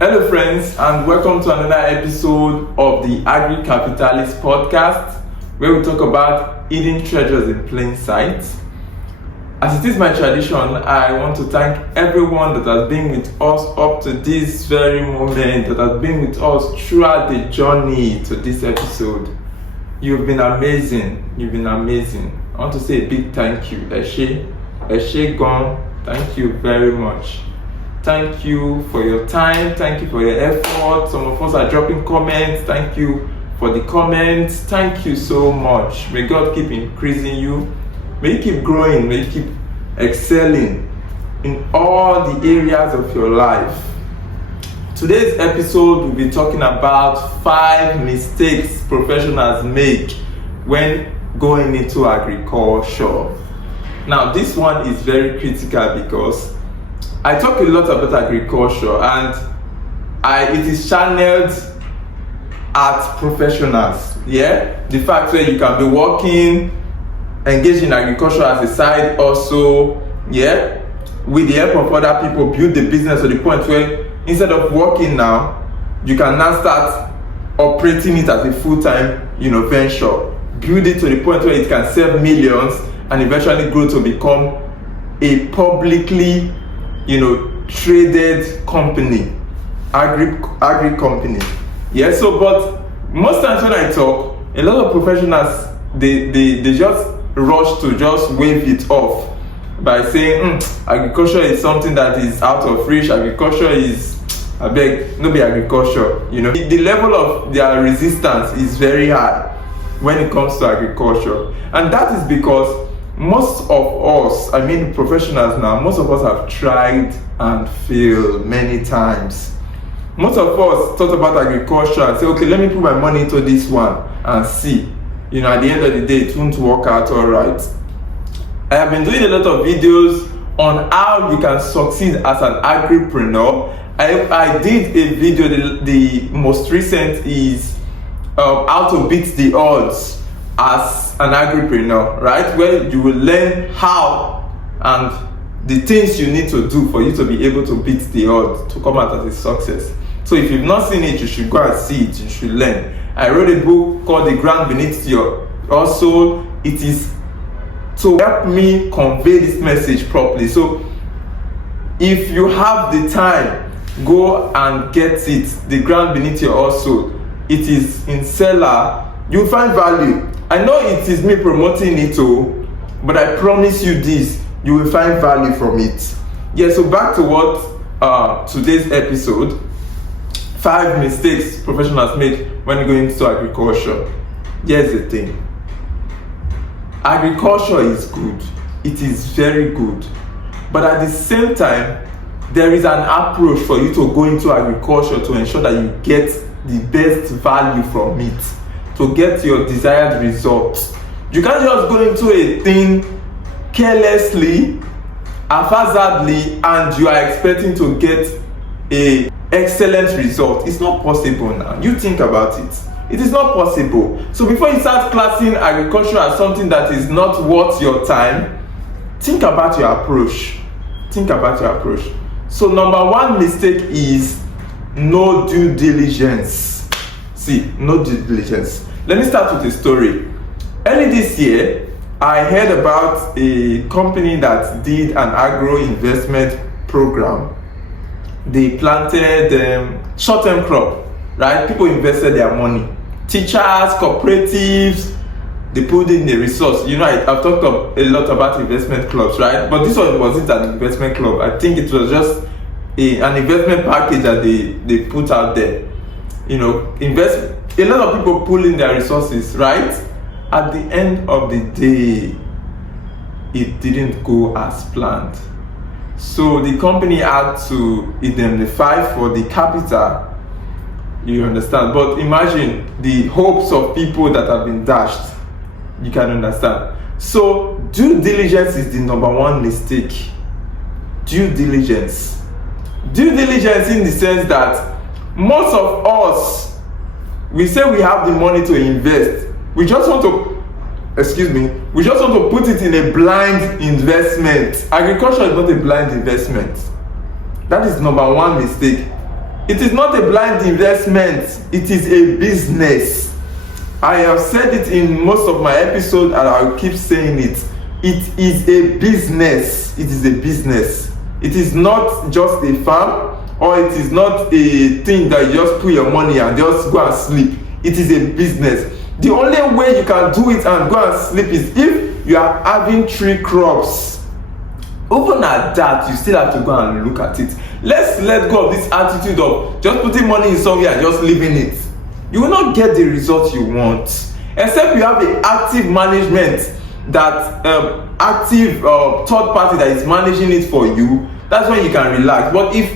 Hello friends, and welcome to another episode of the AgriCapitalist Podcast, where we talk about hidden treasures in plain sight. As it is my tradition, I want to thank everyone that has been with us up to this very moment, that has been with us throughout the journey to this episode. You've been amazing. I want to say a big thank you. Eshe Gone, thank you very much. Thank you for your time. Thank you for your effort. Some of us are dropping comments. Thank you for the comments. Thank you so much. May God keep increasing you. May you keep growing. May you keep excelling in all the areas of your life. Today's episode will be talking about 5 mistakes professionals make when going into agriculture. Now, this one is very critical because I talk a lot about agriculture and it is channeled at professionals. The fact that you can be working, engaged in agriculture as a side also, with the help of other people, build the business to the point where instead of working now, you can now start operating it as a full-time, venture. Build it to the point where it can serve millions and eventually grow to become a publicly traded company, agri company. But most times when I talk, a lot of professionals they just rush to just wave it off by saying agriculture is something that is out of reach. Agriculture is no be agriculture. The level of their resistance is very high when it comes to agriculture, and that is because most of us, professionals now, most of us have tried and failed many times. Most of us thought about agriculture and say, okay, let me put my money into this one and see. At the end of the day, it won't work out all right. I have been doing a lot of videos on how you can succeed as an agripreneur. I did a video, the most recent is how to beat the odds as an agripreneur, right? Where you will learn how and the things you need to do for you to be able to beat the odds to come out as a success. So if you've not seen it, you should go and see it. You should learn. I wrote a book called The Ground Beneath Your Soul. It is to help me convey this message properly. So if you have the time, go and get it. The Ground Beneath Your Soul. It is in seller. You'll find value. I know it is me promoting it too, but I promise you this, you will find value from it. So back to what today's episode, 5 mistakes professionals make when going into agriculture. Here's the thing. Agriculture is good. It is very good. But at the same time, there is an approach for you to go into agriculture to ensure that you get the best value from it, to get your desired results. You can't just go into a thing carelessly, haphazardly, and you are expecting to get an excellent result. It's not possible now. You think about it. It is not possible. So before you start classing agriculture as something that is not worth your time, think about your approach. So number 1 mistake is no due diligence. No due diligence. Let me start with a story. Early this year, I heard about a company that did an agro investment program. They planted short-term crop, right? People invested their money. Teachers, cooperatives, they put in the resource. I've talked a lot about investment clubs, right? But this one wasn't an investment club. I think it was just an investment package that they put out there. A lot of people pull in their resources, right? At the end of the day, it didn't go as planned. So the company had to indemnify for the capital. You understand? But imagine the hopes of people that have been dashed. You can understand. So due diligence is the number 1 mistake. Due diligence in the sense that most of us, we say we have the money to invest. We just want to put it in a blind investment. Agriculture is not a blind investment. That is number 1 mistake. It is not a blind investment, it is a business. I have said it in most of my episodes and I'll keep saying it. It is a business. It is a business. It is not just a farm, or it is not a thing that you just put your money and just go and sleep. It is a business. The only way you can do it and go and sleep is if you are having 3 crops. Even at that, you still have to go and look at it. Let's let go of this attitude of just putting money in somewhere and just leaving it. You will not get the result you want, except you have the active management, that active third party that is managing it for you. That's when you can relax. But if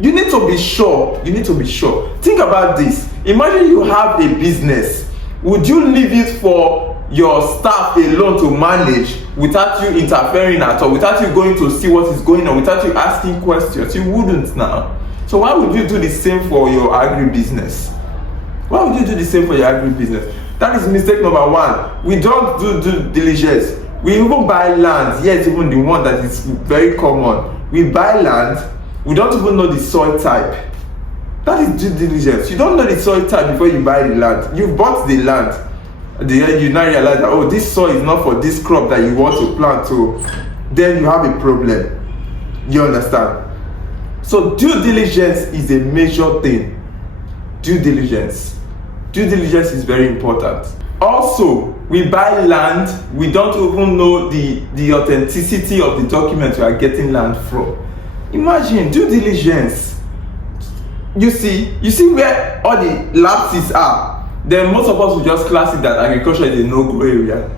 you need to be sure, think about this. Imagine you have a business. Would you leave it for your staff alone to manage without you interfering at all, without you going to see what is going on, without you asking questions? You wouldn't now. So why would you do the same for your agribusiness? Why would you do the same for your agribusiness? That is mistake number 1. We don't do due diligence. We even buy land. Yes, even the one that is very common. We buy land. We don't even know the soil type. That is due diligence. You don't know the soil type before you buy the land. You bought the land. You now realize that, oh, this soil is not for this crop that you want to plant. So then you have a problem. You understand? So due diligence is a major thing. Due diligence is very important. Also, we buy land, we don't even know the authenticity of the document we are getting land from. Imagine due diligence. You see where all the lapses are. Then most of us will just class it that agriculture is a no-go area.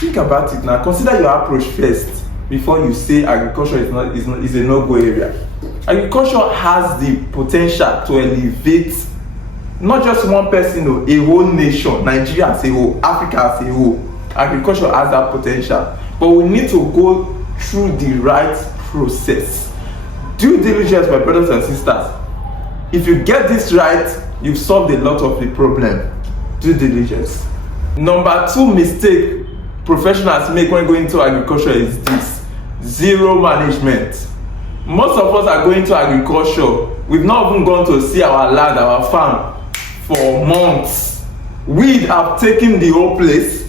Think about it now. Consider your approach first before you say agriculture is a no-go area. Agriculture has the potential to elevate not just one person, a whole nation, Nigeria as a whole, Africa as a whole. Agriculture has that potential, but we need to go through the right process. Due diligence, my brothers and sisters. If you get this right, you've solved a lot of the problem. Due diligence. Number 2 mistake professionals make when going to agriculture is this: zero management. Most of us are going to agriculture. We've not even gone to see our land, our farm for months. Weed have taken the whole place.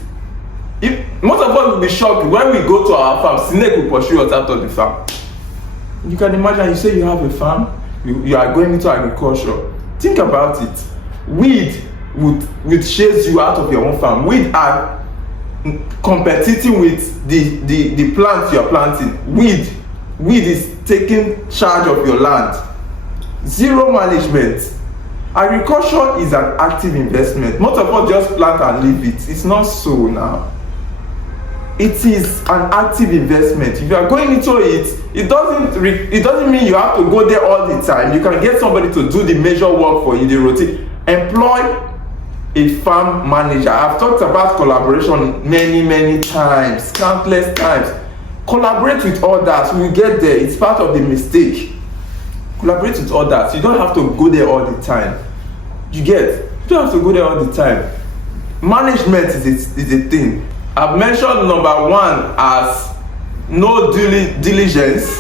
Most of us will be shocked when we go to our farm, snake will pursue us out of the farm. You can imagine, you say you have a farm, you are going into agriculture. Think about it. Weed would chase you out of your own farm. Weed are competing with the plants you are planting. Weed is taking charge of your land. Zero management. Agriculture is an active investment. Most of us just plant and leave it. It's not so now. It is an active investment. If you are going into it, it doesn't mean you have to go there all the time. You can get somebody to do the major work for you, the routine. Employ a farm manager. I've talked about collaboration many times, countless times. Collaborate with others. We will get there. It's part of the mistake. Collaborate with others. You don't have to go there all the time. You don't have to go there all the time. Management is a thing. I've mentioned number 1 as no due diligence.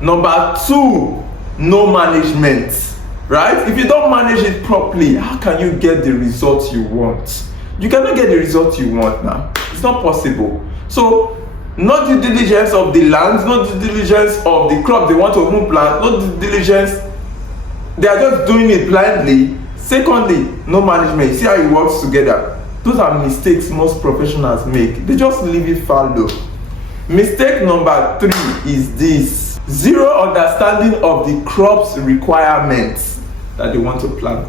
Number 2, no management. Right? If you don't manage it properly, how can you get the results you want? You cannot get the results you want now. It's not possible. So, no due diligence of the land, no due diligence of the crop they want to even plant, no due diligence. They are just doing it blindly. Secondly, no management. You see how it works together. Those are mistakes most professionals make. They just leave it fallow. Mistake number 3 is this: zero understanding of the crop's requirements that they want to plant.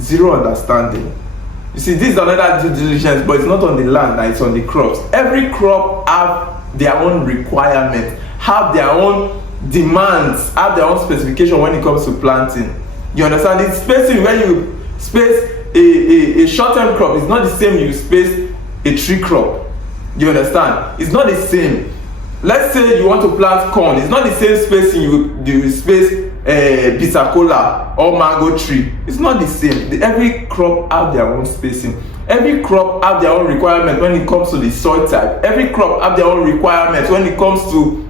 Zero understanding. You see, this is another due diligence, but it's not on the land, it's on the crops. Every crop have their own requirement, have their own demands, have their own specification when it comes to planting. You understand? It's spacing. When you space a short-term crop, it's not the same you space a tree crop. You understand? It's not the same. Let's say you want to plant corn, it's not the same spacing you space bitter cola or mango tree. It's not the same. Every crop have their own spacing. Every crop have their own requirement when it comes to the soil type. Every crop have their own requirements when it comes to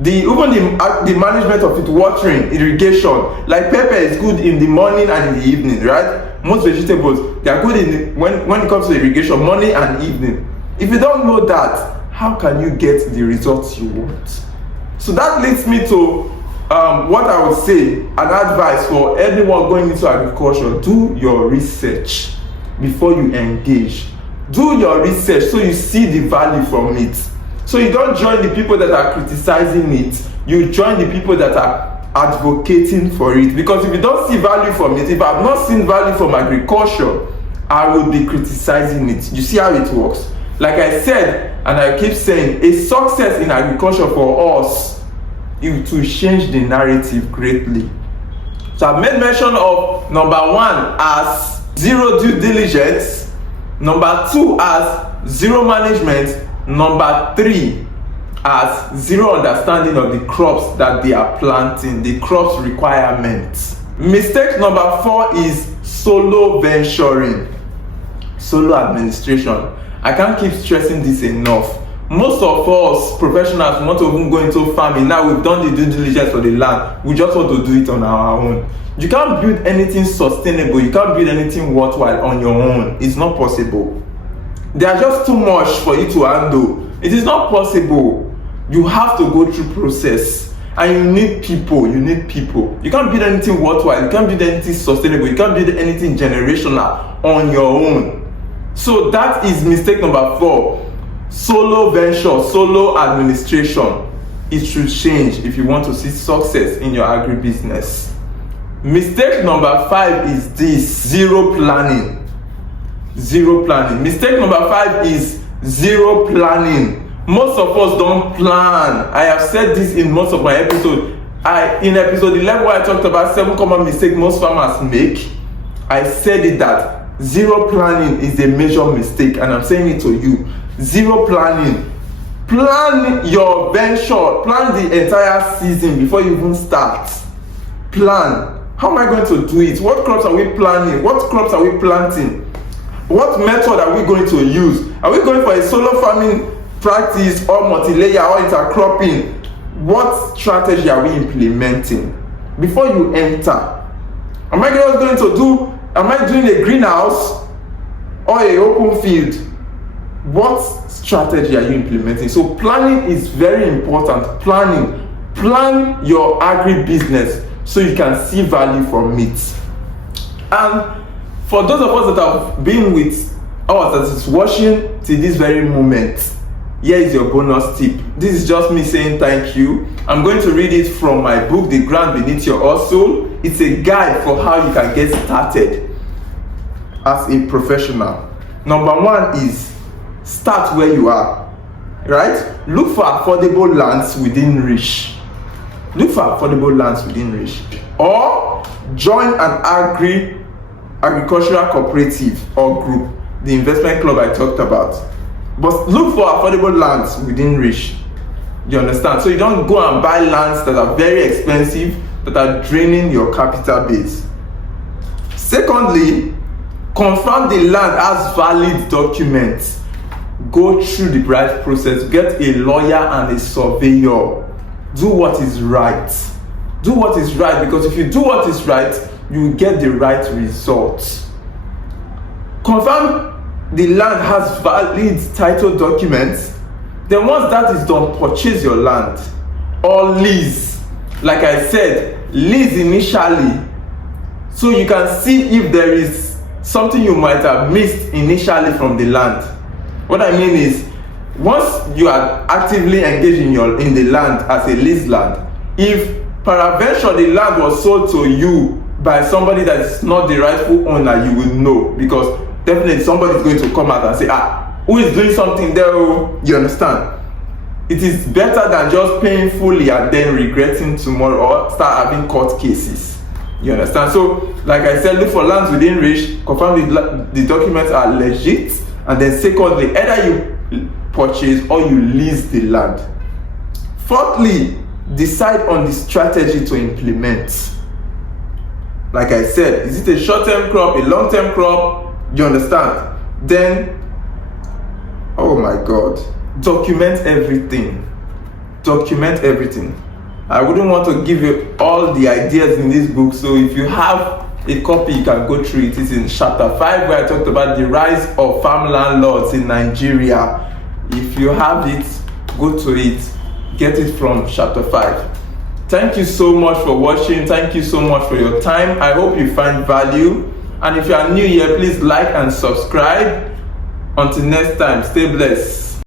the management of it, watering, irrigation. Like pepper is good in the morning and in the evening, right? Most vegetables, they are good when it comes to irrigation, morning and evening. If you don't know that, how can you get the results you want? So that leads me to what I would say, an advice for anyone going into agriculture: do your research before you engage. Do your research so you see the value from it. So you don't join the people that are criticizing it. You join the people that are advocating for it. Because if you don't see value from it, if I've not seen value from agriculture, I will be criticizing it. You see how it works? Like I said, and I keep saying, a success in agriculture for us is to change the narrative greatly. So I've made mention of number 1 as zero due diligence, number 2 as zero management, number 3 as zero understanding of the crops that they are planting, the crops requirements. Mistake number 4 is solo venturing, solo administration. I can't keep stressing this enough. Most of us professionals want to even go into farming. Now we've done the due diligence for the land, we just want to do it on our own. You can't build anything sustainable, you can't build anything worthwhile on your own. It's not possible. They are just too much for you to handle. It is not possible. You have to go through process, and you need people. You can't build anything worthwhile, you can't build anything sustainable, you can't build anything generational on your own. So that is mistake number 4. Solo venture, solo administration. It should change if you want to see success in your agribusiness. Mistake number 5 is this: zero planning. Mistake number 5 is zero planning. Most of us don't plan. I have said this in most of my episodes. In episode 11, where I talked about 7 common mistakes most farmers make, I said it that zero planning is a major mistake, and I'm saying it to you. Zero planning. Plan your venture. Plan the entire season before you even start. Plan. How am I going to do it? What crops are we planning? What crops are we planting? What method are we going to use? Are we going for a solo farming practice or multi-layer or intercropping? What strategy are we implementing before you enter? Am I doing a greenhouse or a open field? What strategy are you implementing? So planning is very important. Plan your agribusiness so you can see value from it. And for those of us that have been with us, that is watching till this very moment, here is your bonus tip. This is just me saying thank you. I'm going to read it from my book, The Ground Beneath Your Hustle. It's a guide for how you can get started as a professional. Number 1 is start where you are, right? Look for affordable lands within reach. Or join an agricultural cooperative or group, the investment club I talked about. But look for affordable lands within reach. You understand? So you don't go and buy lands that are very expensive, that are draining your capital base. Secondly, confirm the land has valid documents. Go through the right process. Get a lawyer and a surveyor. Do what is right. Because if you do what is right, you will get the right results. Confirm the land has valid title documents. Then once that is done, purchase your land or lease. Like I said, lease initially so you can see if there is something you might have missed initially from the land. What I mean is, once you are actively engaged in the land as a lease land, if peradventure the land was sold to you by somebody that is not the rightful owner, you will know, because definitely somebody is going to come out and say, who is doing something there? You understand? It is better than just paying fully and then regretting tomorrow or start having court cases. You understand? So, like I said, look for lands within reach, confirm the documents are legit, and then secondly, either you purchase or you lease the land. Fourthly, decide on the strategy to implement. Like I said, is it a short-term crop, a long-term crop? You understand? Then, oh my God, document everything. document everything. I wouldn't want to give you all the ideas in this book, so if you have a copy, you can go through it. It's in chapter 5 where I talked about the rise of farmland laws in Nigeria. If you have it, go to it. Get it from chapter 5. Thank you so much for watching. Thank you so much for your time. I hope you find value. And if you are new here, please like and subscribe. Until next time, stay blessed.